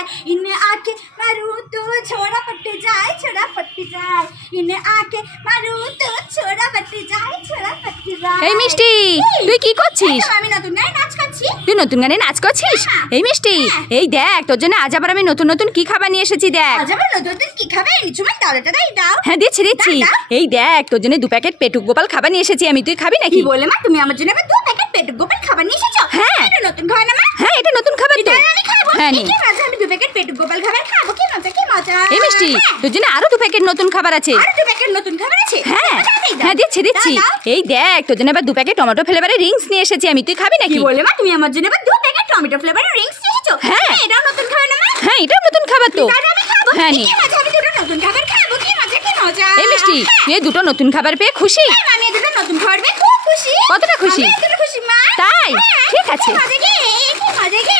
जाए, इन्हें आके मारूं तो छोड़ा पट जाए, इन्हें आके मारूं तो छोड़ा पट जाए। এই মিষ্টি, তুই কি করছিস? আমি নতুন গানে নাচ করছি। তুই নতুন গানে নাচ করছিস? এই মিষ্টি, এই দেখ তোর জন্য আজ আবার আমি নতুন নতুন কি খাবার নিয়ে এসেছি দেখ। আজ আবার নতুন কি খাবে এনেছো? মানে দাও। হ্যাঁ দিচ্ছি। এই দেখ তোর জন্য 2 প্যাকেট পেটুক গোপাল খাবার নিয়ে এসেছি আমি, তুই খাবি নাকি? কি বলে মা, তুমি আমার জন্য 2 প্যাকেট পেটুক গোপাল খাবার নিয়ে এসেছো? হ্যাঁ। এটা নতুন খাবার না মা? হ্যাঁ এটা নতুন খাবার তো। আমি খাবো। হ্যাঁ কি মজা, আমি 2 প্যাকেট পেটুক গোপাল খাবার খাবো, কি মজা। এই মিষ্টি, তোর জন্য আরো 2 প্যাকেট নতুন খাবার আছে। আর 2 প্যাকেট নতুন খাবার আছে? হ্যাঁ দিচ্ছি। এই দেখ তোর জন্য আবার 2 প্যাকেট টমেটো ফ্লেভারের রিংস নিয়ে এসেছি আমি, তুই খাবি নাকি? কি বলে মা, তুমি আমার জন্য 2 প্যাকেট টমেটো ফ্লেভারের রিংস নিয়ে এসেছো? হ্যাঁ। এটাও নতুন খাবার না মা? হ্যাঁ এটাও নতুন খাবার তো। আমি খাবো। হ্যাঁ কি মজা, আমি 2টো নতুন খাবার খাবো, কি মজা। এই মিষ্টি, তুই 2টো নতুন খাবার পেয়ে খুশি? আমি 2টো নতুন খাবার পেয়ে খুব খুশি। কতটা খুশি? আমি এতটা খুশি মা। তাই? ঠিক আছে। কি মজা কি